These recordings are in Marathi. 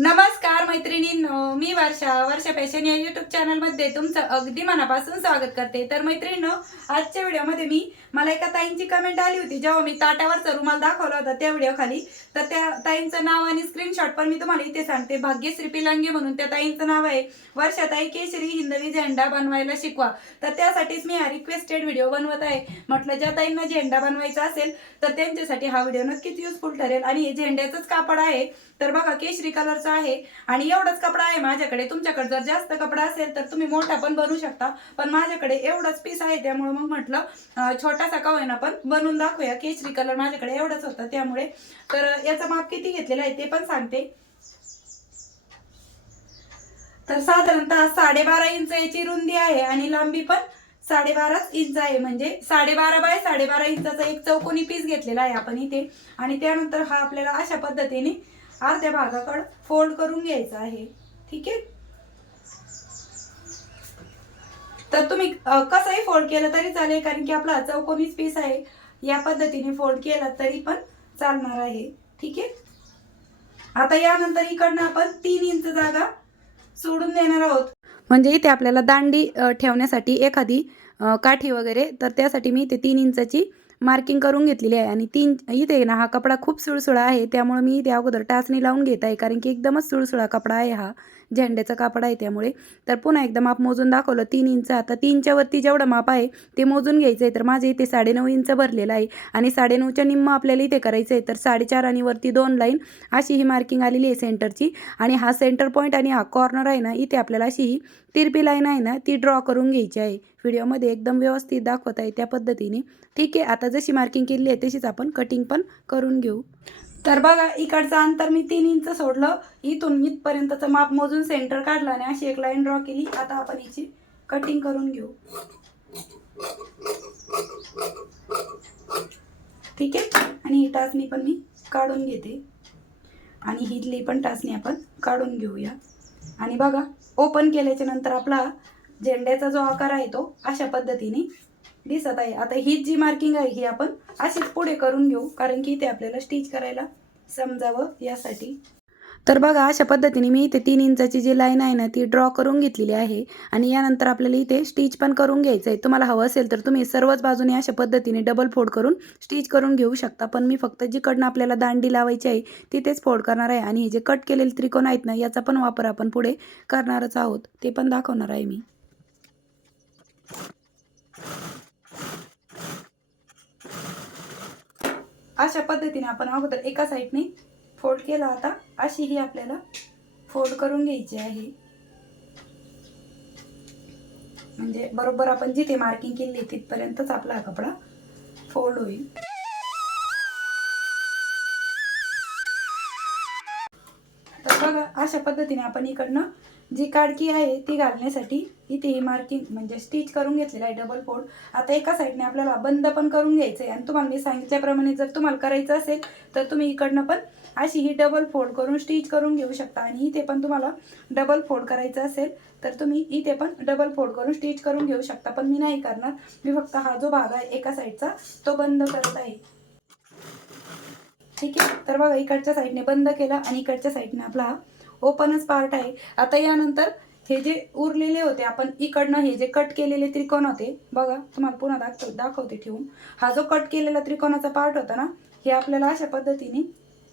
नमस्कार मैत्रिणींनो मी वर्षा वर्षा फॅशन या युट्यूब चॅनलमध्ये तुमचं अगदी मनापासून स्वागत करते. तर मैत्रिणींनो आजच्या व्हिडिओमध्ये मी मला एका ताईंची कमेंट आली होती. जेव्हा मी ताटावरचा रुमाल दाखवला होता त्या व्हिडिओ खाली तर त्या ताईंचं नाव आणि स्क्रीनशॉट पण मी तुम्हाला इथे सांगते. भाग्यश्री पिलांगे म्हणून त्या ताईंचं नाव आहे. वर्षाताई केशरी हिंदवी झेंडा बनवायला शिकवा. तर त्यासाठीच मी हा रिक्वेस्टेड व्हिडिओ बनवत आहे. म्हटलं ज्या ताईंना झेंडा बनवायचा असेल तर त्यांच्यासाठी हा व्हिडिओ नक्कीच युजफुल ठरेल. आणि हे झेंड्याचंच कापड आहे. तर बघा केशरी कलरचा आहे. आणि एवढाच कपडा आहे माझ्याकडे. तुमच्याकडे जर जास्त कपडा असेल तर तुम्ही मोठा पण बनवू शकता. पण माझ्याकडे एवढाच पीस आहे त्यामुळे मग म्हटलं छोटासा का होईना पण बनवून दाखवूया. केशरी कलर माझ्याकडे एवढाच होता त्यामुळे. तर याचं माप किती घेतलेलं आहे ते पण सांगते. तर साधारणतः साडेबारा इंच याची रुंदी आहे आणि लांबी पण साडेबाराच इंच आहे. म्हणजे साडेबारा बाय साडेबारा इंचाचा एक चौकोनी पीस घेतलेला आहे आपण इथे. आणि त्यानंतर हा आपल्याला अशा पद्धतीने अर्ध्या भागाकडं फोल्ड करून घ्यायचा आहे. ठीक आहे? तर तुम्ही कसाही कसंही फोल्ड केलं तरी चालेल कारण की आपला चौकोनीच पीस आहे. या पद्धतीने फोल्ड केला तरी पण चालणार आहे. ठीक आहे? आता यानंतर इकडनं आपण तीन इंच जागा सोडून देणार आहोत. म्हणजे इथे आपल्याला दांडी ठेवण्यासाठी एखादी काठी वगैरे तर त्यासाठी मी इथे तीन इंचाची मार्किंग करून घेतलेली आहे. आणि तीन इथे ना हा कपडा खूप सुळसुळा आहे. त्यामुळे मी इथे अगोदर टाचणी लावून घेत आहे. कारण की एकदमच सुळसुळा कपडा आहे हा. झेंड्याचा कापड आहे त्यामुळे. तर पुन्हा एकदा माप मोजून दाखवलं. तीन इंच आता तीनच्या वरती जेवढं माप आहे ते मोजून घ्यायचं आहे तर माझे इथे साडेनऊ इंच भरलेलं आहे. आणि साडेनऊच्या निम्म आपल्याला इथे करायचं आहे तर साडेचार आणि वरती दोन लाईन अशी ही मार्किंग आलेली आहे सेंटरची आणि हा सेंटर पॉईंट आणि हा कॉर्नर आहे ना इथे आपल्याला अशी ही तिरपी लाईन आहे ना ती ड्रॉ करून घ्यायची आहे. व्हिडिओमध्ये एकदम व्यवस्थित दाखवत आहे त्या पद्धतीने. ठीक आहे. आता जशी मार्किंग केली आहे तशीच आपण कटिंग पण करून घेऊ. तर बघा इकडचं अंतर मी तीन इंच सोडलं. इथून इथपर्यंतचं माप मोजून सेंटर काढलं आणि अशी एक लाईन ड्रॉ केली. आता आपण हिची कटिंग करून घेऊ. ठीक आहे? आणि ही टाचणी पण मी काढून घेते. आणि हिथली पण टाचणी आपण काढून घेऊया. आणि बघा ओपन केल्याच्यानंतर आपला झेंड्याचा जो आकार आहे तो अशा पद्धतीने दिसत आहे. आता ही जी मार्किंग आहे ही आपण अशीच पुढे करून घेऊ कारण की इथे आपल्याला स्टिच करायला समजावं यासाठी. तर बघा अशा पद्धतीने मी इथे तीन इंचाची जी लाईन आहे ना ती ड्रॉ करून घेतलेली आहे. आणि यानंतर आपल्याला इथे स्टिच पण करून घ्यायचं आहे तुम्हाला हवं असेल तर तुम्ही सर्वच बाजूने अशा पद्धतीने डबल फोड करून स्टिच करून घेऊ शकता. पण मी फक्त जिकडनं आपल्याला दांडी लावायची आहे तिथेच फोड करणार आहे. आणि हे जे कट केलेले त्रिकोण आहेत ना याचा पण वापर आपण पुढे करणारच आहोत. ते पण दाखवणार आहे मी. अशा पद्धतीने आपण अगोदर एका साईडने फोल्ड केला आता अशी ही आपल्याला फोल्ड करून घ्यायची आहे. म्हणजे बरोबर आपण जिथे मार्किंग केली तिथपर्यंतच आपला हा कपडा फोल्ड होईल. बघा अशा पद्धतीने आपण इकडनं जी काडकी आहे ती घालण्यासाठी इथे ही मार्किंग म्हणजे स्टिच करून घेतलेलं आहे डबल फोल्ड आता एका साईडने आपल्याला बंद पण करून घ्यायचं आहे. आणि तुम्हाला मी सांगितल्याप्रमाणे जर तुम्हाला करायचं असेल तर तुम्ही इकडनं पण अशी ही डबल फोल्ड करून स्टिच करून घेऊ शकता. आणि इथे पण तुम्हाला डबल फोल्ड करायचं असेल तर तुम्ही इथे पण डबल फोल्ड करून स्टिच करून घेऊ शकता. पण मी नाही करणार. मी फक्त हा जो भाग आहे एका साईडचा तो बंद करत आहे. ठीक आहे? तर बघा इकडच्या साईडने बंद केला आणि इकडच्या साईडने आपला हा ओपनच पार्ट आहे. आता यानंतर हे जे उरलेले होते आपण इकडनं हे जे कट केलेले त्रिकोण होते बघा तुम्हाला पुन्हा दाखव दाखवते ठेवून. हा जो कट केलेला त्रिकोणाचा पार्ट होता ना हे आपल्याला अशा पद्धतीने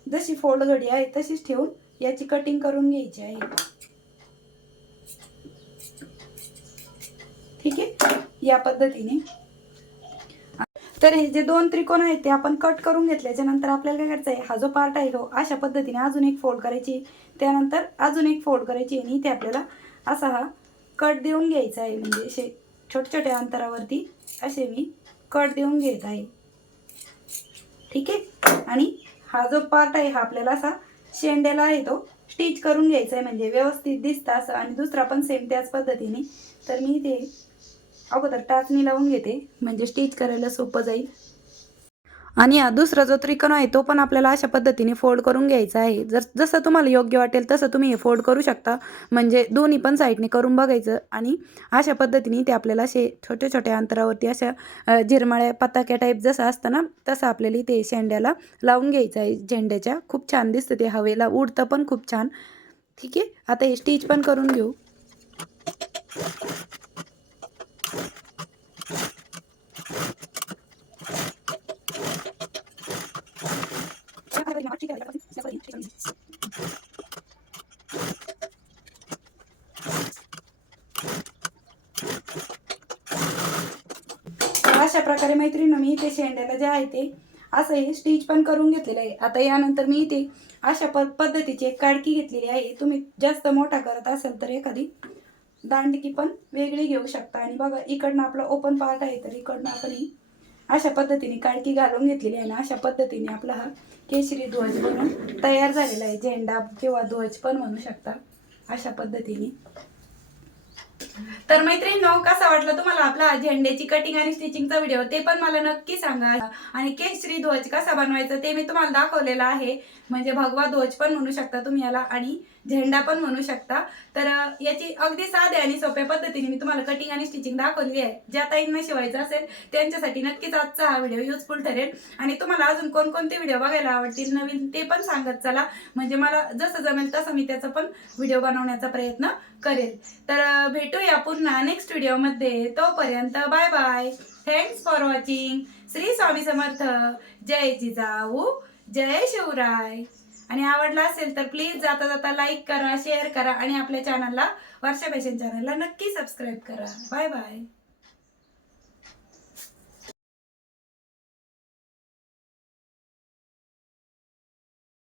जशी फोल्ड घडी आहे तशीच ठेवून याची कटिंग करून घ्यायची आहे. ठीक आहे? या पद्धतीने तर हे जे दोन त्रिकोण आहेत ते आपण कट करून घेतल्याच्या नंतर आपल्याला काय करायचं आहे हा जो पार्ट आहे तो अशा पद्धतीने अजून एक फोल्ड करायची. त्यानंतर अजून एक फोल्ड करायची आणि इथे आपल्याला असा हा कट देऊन घ्यायचा आहे. म्हणजे असे छोट्या छोट्या अंतरावरती असे मी कट देऊन घेत आहे. ठीक आहे? आणि हा जो पार्ट आहे हा आपल्याला असा शेंड्याला आहे तो स्टिच करून घ्यायचा आहे. म्हणजे व्यवस्थित दिसतं असं. आणि दुसरा पण सेम त्याच पद्धतीने. तर मी ते अगोदर टाचणी लावून घेते. म्हणजे स्टिच करायला सोपं जाईल. आणि हा दुसरा जो त्रिकोण आहे तो पण आपल्याला अशा पद्धतीने फोल्ड करून घ्यायचा आहे. जर जसं तुम्हाला योग्य वाटेल तसं तुम्ही हे फोल्ड करू शकता. म्हणजे दोन्ही पण साईडने करून बघायचं आणि अशा पद्धतीने ते आपल्याला असे छोट्या छोट्या अंतरावरती अशा झिरमाळ्या पताक्या टाईप जसं असतं ना तसं आपल्याला ते शेंड्याला लावून घ्यायचं आहे. झेंड्याच्या खूप छान दिसतं ते हवेला. उडतं पण खूप छान. ठीक आहे? आता हे स्टिच पण करून घेऊ तर अशा प्रकारे मैत्रिणी मी इथे शेंड्याला जे आहे ते असं हे स्टिच पण करून घेतलेलं आहे. आता यानंतर मी इथे अशा प पद्धतीची एक काडकी घेतलेली आहे. तुम्ही जास्त मोठा करत असाल तर एखादी दांडकी पण वेगळी घेऊ शकता. आणि बघा इकडनं आपलं ओपन पार्ट आहे तर इकडनं आपण ही अशा पद्धतीने काडकी घालून घेतलेली आहे. ना अशा पद्धतीने आपला हा केशरी ध्वज बनून तयार झालेला आहे. झेंडा किंवा ध्वज पण म्हणू शकता. अशा पद्धतीने. तर मैत्रिणींनो कसा वाटला तुम्हाला आपला झेंड्याची कटिंग आणि स्टिचिंगचा व्हिडिओ ते पण मला नक्की सांगा. आणि केशरी ध्वज कसा बनवायचा ते मी तुम्हाला दाखवलेला आहे. म्हणजे भगवा ध्वज पण म्हणू शकता तुम्ही याला. आणि झेंडा पण म्हणू शकता. तर याची अगदी साध्या आणि सोप्या पद्धतीने मी तुम्हाला कटिंग आणि स्टिचिंग दाखवली आहे. ज्या ताईंना शिवायचं असेल त्यांच्यासाठी नक्कीच आजचा हा व्हिडिओ युजफुल ठरेल. आणि तुम्हाला अजून कोणकोणते व्हिडिओ बघायला आवडतील नवीन ते पण सांगत चला. म्हणजे मला जसं जमेल तसं मी त्याचा पण व्हिडिओ बनवण्याचा प्रयत्न करेल. तर भेटूया पुन्हा नेक्स्ट व्हिडिओमध्ये तोपर्यंत bye bye thanks for watching Shri Swami Samarth. जय जिजाऊ. जय शिवराय. आणि आवडला असेल तर प्लीज जाता जाता लाईक करा शेअर करा आणि आपल्या चॅनलला वर्षा फॅशन चॅनलला नक्की सबस्क्राईब करा. Bye bye